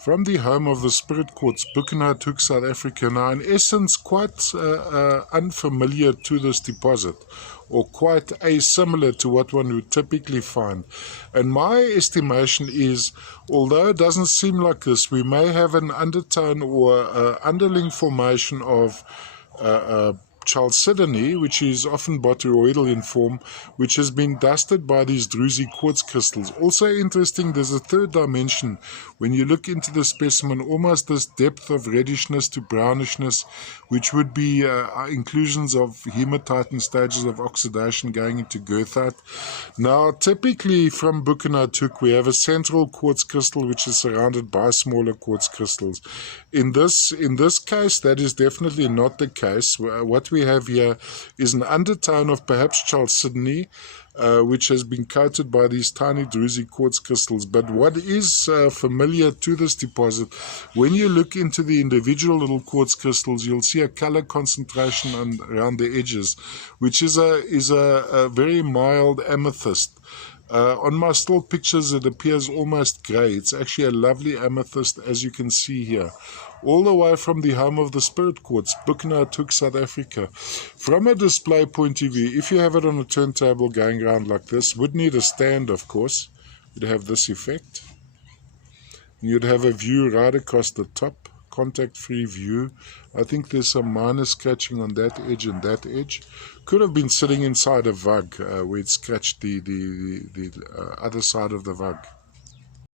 from the home of the spirit quartz, Buchenhout, South Africa. Now, in essence, quite unfamiliar to this deposit, or quite asimilar to what one would typically find. And my estimation is, although it doesn't seem like this, we may have an undertone or underling formation of chalcedony, which is often boteroidal in form, which has been dusted by these druzy quartz crystals. Also interesting, there's a third dimension. When you look into the specimen, almost this depth of reddishness to brownishness, which would be inclusions of hematite and stages of oxidation going into goethite. Now, typically from Buchenhout, we have a central quartz crystal which is surrounded by smaller quartz crystals. In this case, that is definitely not the case. What we have here is an undertone of perhaps chalcedony, which has been coated by these tiny druzy quartz crystals. But what is familiar to this deposit, when you look into the individual little quartz crystals, you'll see a color concentration around the edges, which is a very mild amethyst. On my still pictures, it appears almost grey. It's actually a lovely amethyst, as you can see here, all the way from the home of the spirit quartz, Buchenhout, South Africa. From a display point of view, if you have it on a turntable going around like this, would need a stand, of course. You'd have this effect. You'd have a view right across the top, contact-free view. I think there's some minor scratching on that edge and that edge. Could have been sitting inside a vug where it scratched the other side of the vug.